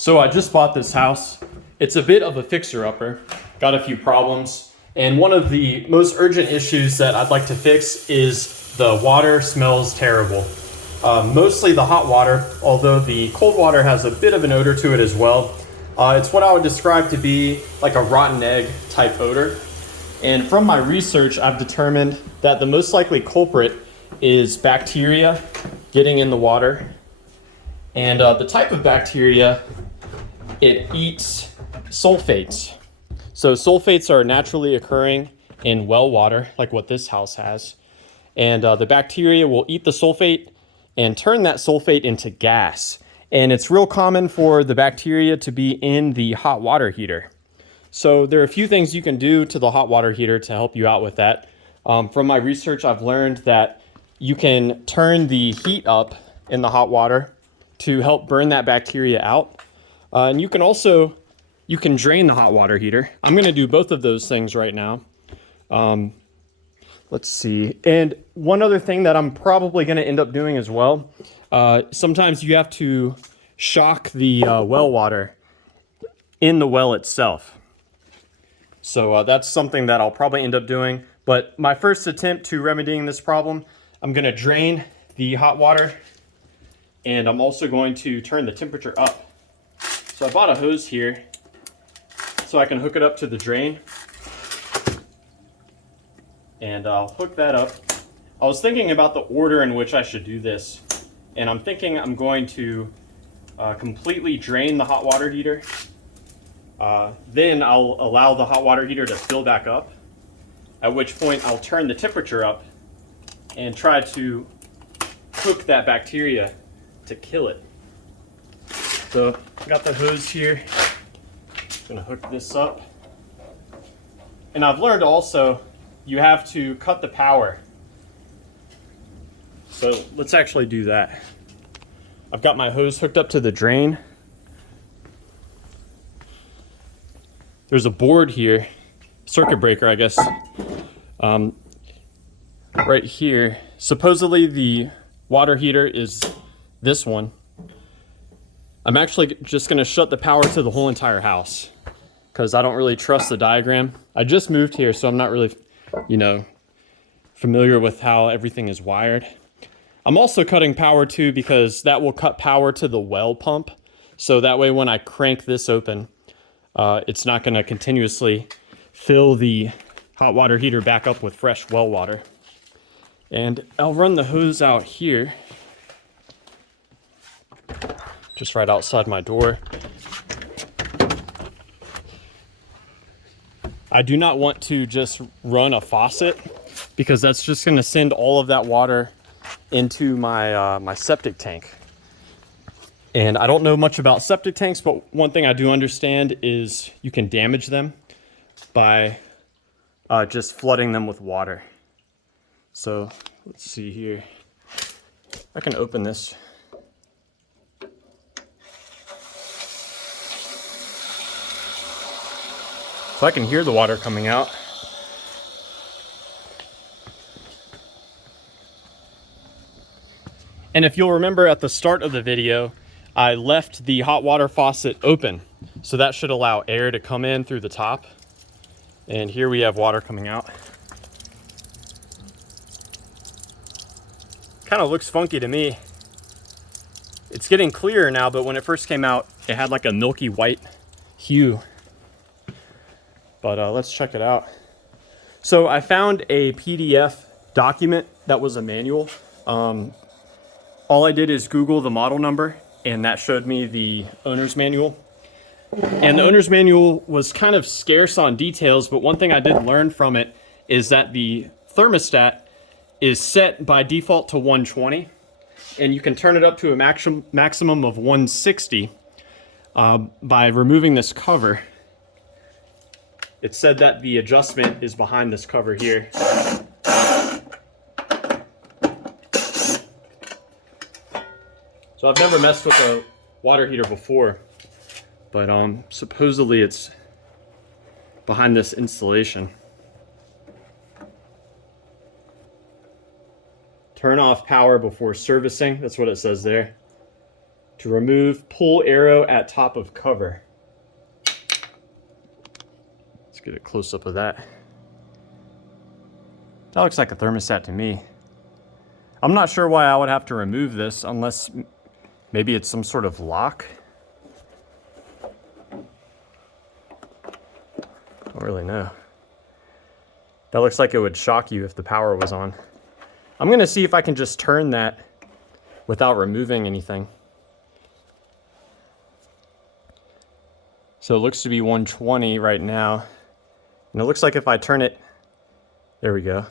So I just bought this house. It's a bit of a fixer-upper. Got a few problems. And one of the most urgent issues that I'd like to fix is the water smells terrible. Mostly the hot water, although the cold water has a bit of an odor to it as well. It's what I would describe to be like a rotten egg type odor. And from my research, I've determined that the most likely culprit is bacteria getting in the water. And the type of bacteria, it eats sulfates. So sulfates are naturally occurring in well water, like what this house has. And the bacteria will eat the sulfate and turn that sulfate into gas. And it's real common for the bacteria to be in the hot water heater. So there are a few things you can do to the hot water heater to help you out with that. From my research, I've learned that you can turn the heat up in the hot water to help burn that bacteria out. And you can drain the hot water heater. I'm gonna do both of those things right now. Let's see. And one other thing that I'm probably gonna end up doing as well, sometimes you have to shock the well water in the well itself. So that's something that I'll probably end up doing. But my first attempt to remedying this problem, I'm gonna drain the hot water, and I'm also going to turn the temperature up. So I bought a hose here so I can hook it up to the drain. And I'll hook that up. I was thinking about the order in which I should do this. And I'm thinking I'm going to completely drain the hot water heater. Then I'll allow the hot water heater to fill back up, at which point I'll turn the temperature up and try to cook that bacteria to kill it. So I got the hose here. Gonna hook this up. And I've learned also you have to cut the power. So let's actually do that. I've got my hose hooked up to the drain. There's a board here, circuit breaker, I guess, right here. Supposedly the water heater is this one. I'm actually just gonna shut the power to the whole entire house because I don't really trust the diagram. I just moved here, so I'm not really, familiar with how everything is wired. I'm also cutting power too because that will cut power to the well pump. So that way when I crank this open, it's not gonna continuously fill the hot water heater back up with fresh well water. And I'll run the hose out here, just right outside my door. I do not want to just run a faucet because that's just gonna send all of that water into my, my septic tank. And I don't know much about septic tanks, but one thing I do understand is you can damage them by just flooding them with water. So let's see here. I can open this. So I can hear the water coming out. And if you'll remember at the start of the video, I left the hot water faucet open. So that should allow air to come in through the top. And here we have water coming out. Kind of looks funky to me. It's getting clearer now, but when it first came out, it had like a milky white hue. But let's check it out. So I found a PDF document that was a manual. All I did is Google the model number, and that showed me the owner's manual. And the owner's manual was kind of scarce on details, but one thing I did learn from it is that the thermostat is set by default to 120, and you can turn it up to a maximum of 160 by removing this cover. It said that the adjustment is behind this cover here. So I've never messed with a water heater before, but supposedly it's behind this installation. Turn off power before servicing. That's what it says there. to remove pull arrow at top of cover. Let's get a close-up of that. That looks like a thermostat to me. I'm not sure why I would have to remove this unless maybe it's some sort of lock. Don't really know. That looks like it would shock you if the power was on. I'm gonna see if I can just turn that without removing anything. So it looks to be 120 right now. And it looks like if I turn it, there we go.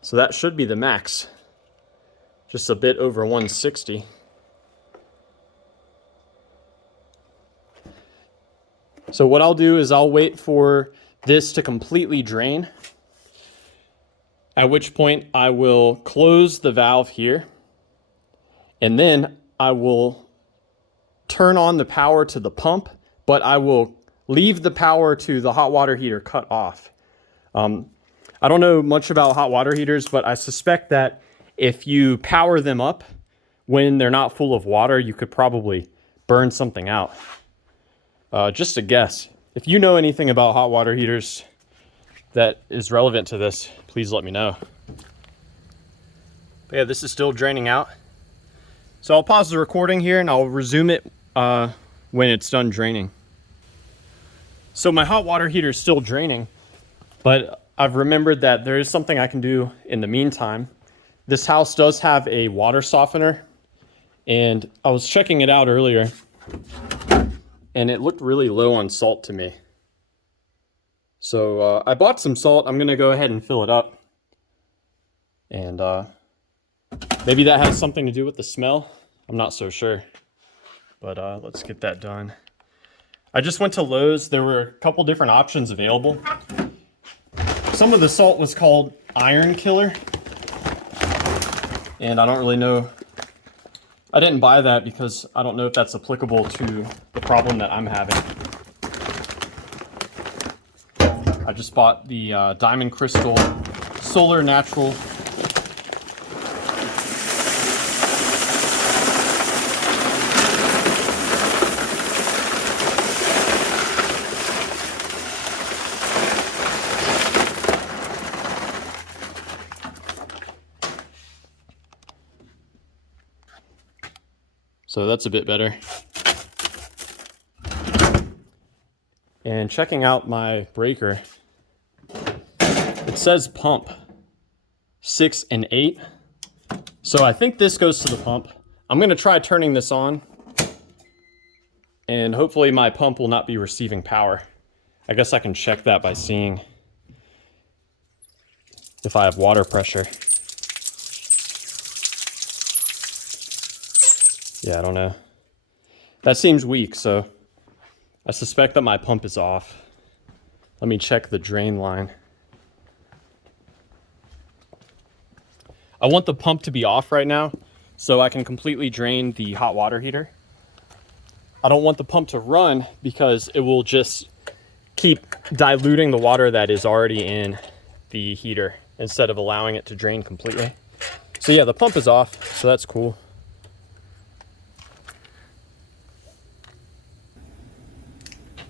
So that should be the max. Just a bit over 160. So what I'll do is I'll wait for this to completely drain, at which point I will close the valve here, and then I will turn on the power to the pump, but I will leave the power to the hot water heater cut off. I don't know much about hot water heaters, but I suspect that if you power them up when they're not full of water, you could probably burn something out. Just a guess. If you know anything about hot water heaters that is relevant to this, please let me know. But yeah, this is still draining out. So I'll pause the recording here and I'll resume it when it's done draining. So my hot water heater is still draining, but I've remembered that there is something I can do in the meantime. This house does have a water softener, and I was checking it out earlier, and it looked really low on salt to me. So I bought some salt. I'm gonna go ahead and fill it up. And maybe that has something to do with the smell. I'm not so sure, but let's get that done. I just went to Lowe's. There were a couple different options available. Some of the salt was called Iron Killer, and I don't really know. I didn't buy that because I don't know if that's applicable to the problem that I'm having. I just bought the Diamond Crystal Solar Natural. So that's a bit better. And checking out my breaker, it says pump 6 and 8. So I think this goes to the pump. I'm gonna try turning this on, and hopefully my pump will not be receiving power. I guess I can check that by seeing if I have water pressure. Yeah, I don't know. That seems weak, so I suspect that my pump is off. Let me check the drain line. I want the pump to be off right now so I can completely drain the hot water heater. I don't want the pump to run because it will just keep diluting the water that is already in the heater instead of allowing it to drain completely. So yeah, the pump is off, so that's cool.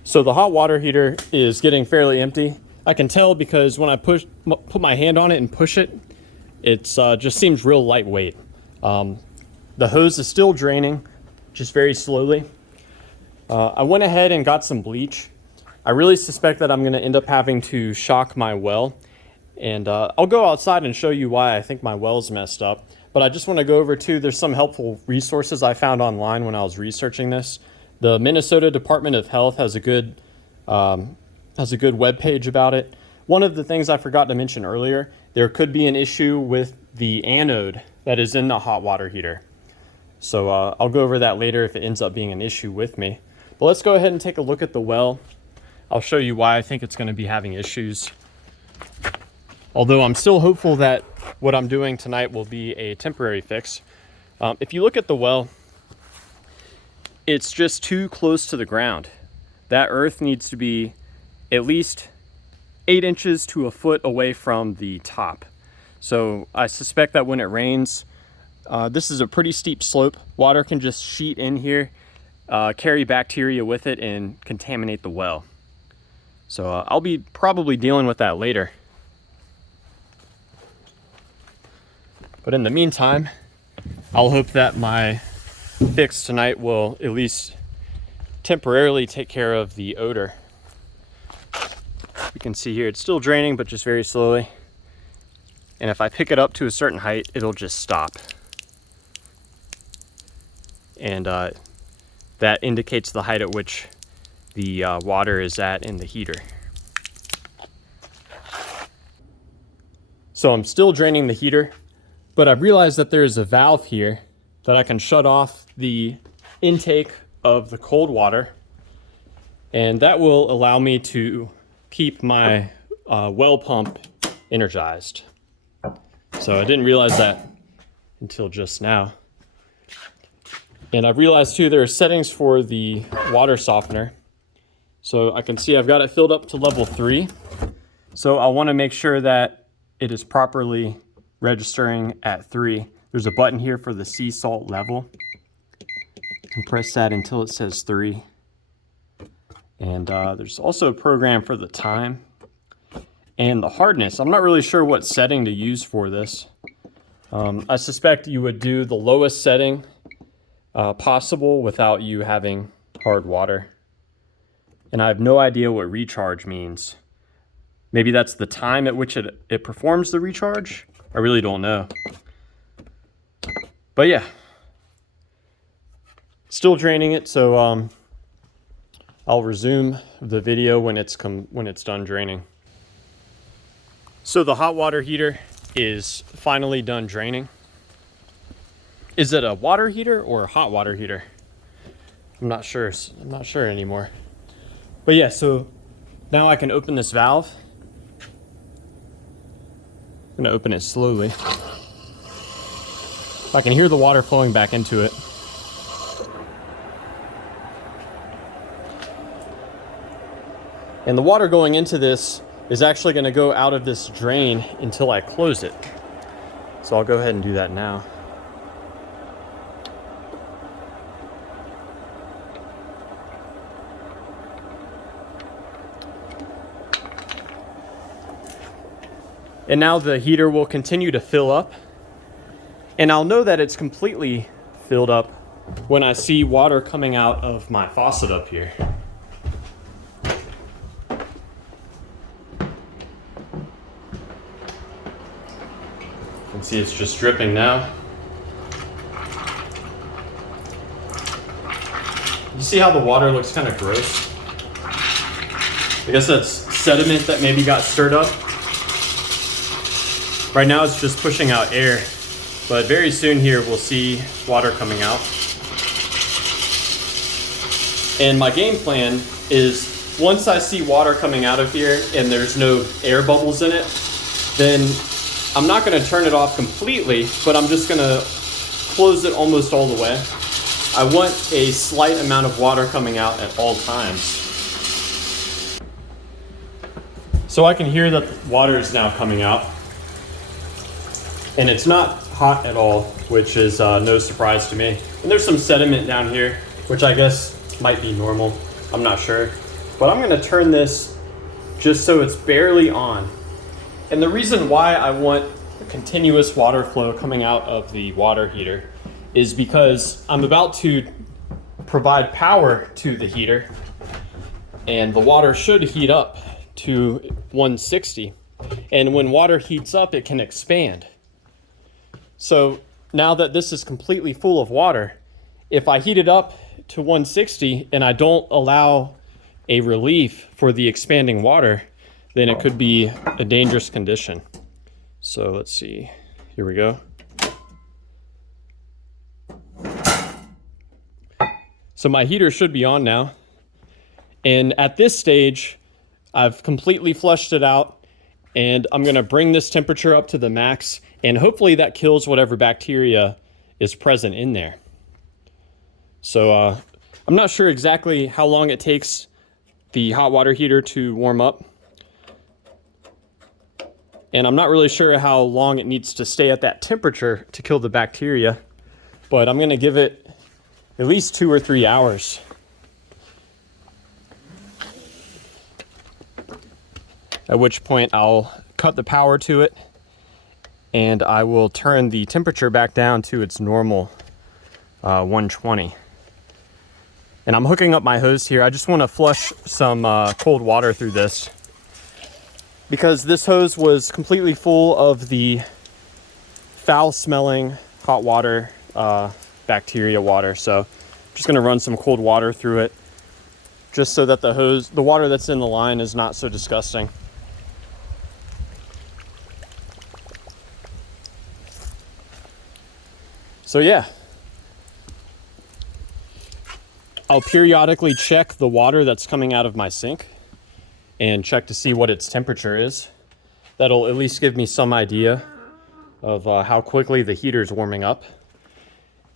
So the hot water heater is getting fairly empty. I can tell because when I put my hand on it and push it, it's just seems real lightweight. The hose is still draining, just very slowly. I went ahead and got some bleach. I really suspect that I'm gonna end up having to shock my well. And I'll go outside and show you why I think my well's messed up. But I just wanna go over too, there's some helpful resources I found online when I was researching this. The Minnesota Department of Health has a good web page about it. One of the things I forgot to mention earlier, there could be an issue with the anode that is in the hot water heater. So I'll go over that later if it ends up being an issue with me. But let's go ahead and take a look at the well. I'll show you why I think it's going to be having issues. Although I'm still hopeful that what I'm doing tonight will be a temporary fix. If you look at the well, it's just too close to the ground. That earth needs to be at least 8 inches to a foot away from the top. So I suspect that when it rains, this is a pretty steep slope. Water can just sheet in here, carry bacteria with it, and contaminate the well. So I'll be probably dealing with that later. But in the meantime, I'll hope that my fix tonight will at least temporarily take care of the odor. You can see here it's still draining, but just very slowly. And if I pick it up to a certain height, it'll just stop. And that indicates the height at which the water is at in the heater. So I'm still draining the heater, but I've realized that there's a valve here that I can shut off the intake of the cold water, and that will allow me to keep my well pump energized. So I didn't realize that until just now. And I've realized too there are settings for the water softener. So I can see I've got it filled up to level 3. So I want to make sure that it is properly registering at 3. There's a button here for the sea salt level. You can press that until it says 3. And there's also a program for the time and the hardness. I'm not really sure what setting to use for this. I suspect you would do the lowest setting possible without you having hard water. And I have no idea what recharge means. Maybe that's the time at which it performs the recharge? I really don't know. But yeah, still draining it, so I'll resume the video when it's done draining. So the hot water heater is finally done draining. Is it a water heater or a hot water heater? I'm not sure. I'm not sure anymore. But yeah, so now I can open this valve. I'm gonna open it slowly. I can hear the water flowing back into it. And the water going into this is actually gonna go out of this drain until I close it. So I'll go ahead and do that now. And now the heater will continue to fill up. And I'll know that it's completely filled up when I see water coming out of my faucet up here. You can see it's just dripping now. You see how the water looks kind of gross? I guess that's sediment that maybe got stirred up. Right now it's just pushing out air, but very soon here we'll see water coming out. And my game plan is once I see water coming out of here and there's no air bubbles in it, then I'm not going to turn it off completely, but I'm just going to close it almost all the way. I want a slight amount of water coming out at all times. So I can hear that the water is now coming out. And it's not hot at all, which is no surprise to me. And there's some sediment down here, which I guess might be normal. I'm not sure. But I'm gonna turn this just so it's barely on. And the reason why I want a continuous water flow coming out of the water heater is because I'm about to provide power to the heater, and the water should heat up to 160. And when water heats up, it can expand. So now that this is completely full of water, if I heat it up to 160 and I don't allow a relief for the expanding water, then it could be a dangerous condition. So let's see, here we go. So my heater should be on now. And at this stage, I've completely flushed it out, and I'm gonna bring this temperature up to the max, and hopefully that kills whatever bacteria is present in there. So I'm not sure exactly how long it takes the hot water heater to warm up, And I'm not really sure how long it needs to stay at that temperature to kill the bacteria, but I'm going to give it at least 2 or 3 hours. At which point I'll cut the power to it and I will turn the temperature back down to its normal 120. And I'm hooking up my hose here. I just want to flush some cold water through this, because this hose was completely full of the foul-smelling hot water, bacteria water. So I'm just going to run some cold water through it, just so that the water that's in the line is not so disgusting. So yeah, I'll periodically check the water that's coming out of my sink and check to see what its temperature is. That'll at least give me some idea of how quickly the heater is warming up.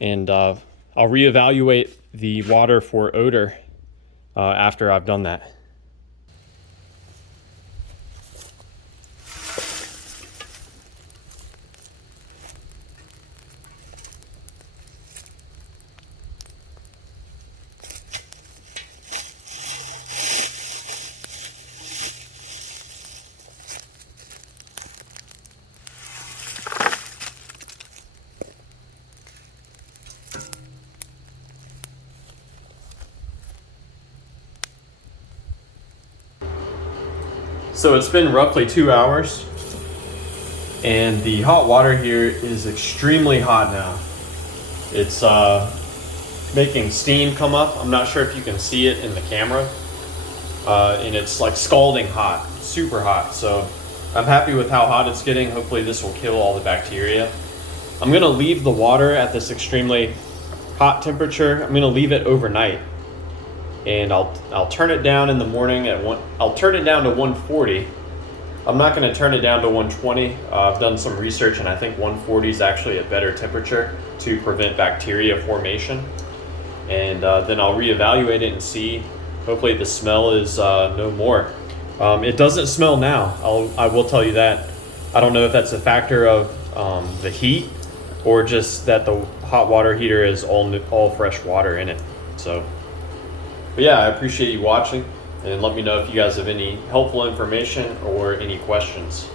And I'll reevaluate the water for odor after I've done that. So it's been roughly 2 hours, and the hot water here is extremely hot now. It's making steam come up. I'm not sure if you can see it in the camera, and it's like scalding hot, super hot. So I'm happy with how hot it's getting. Hopefully this will kill all the bacteria. I'm gonna leave the water at this extremely hot temperature. I'm gonna leave it overnight. And I'll turn it down in the morning I'll turn it down to 140. I'm not going to turn it down to 120. I've done some research and I think 140 is actually a better temperature to prevent bacteria formation. And then I'll reevaluate it and see. Hopefully the smell is no more. It doesn't smell now. I will tell you that. I don't know if that's a factor of the heat or just that the hot water heater is all fresh water in it. So. But yeah, I appreciate you watching, and let me know if you guys have any helpful information or any questions.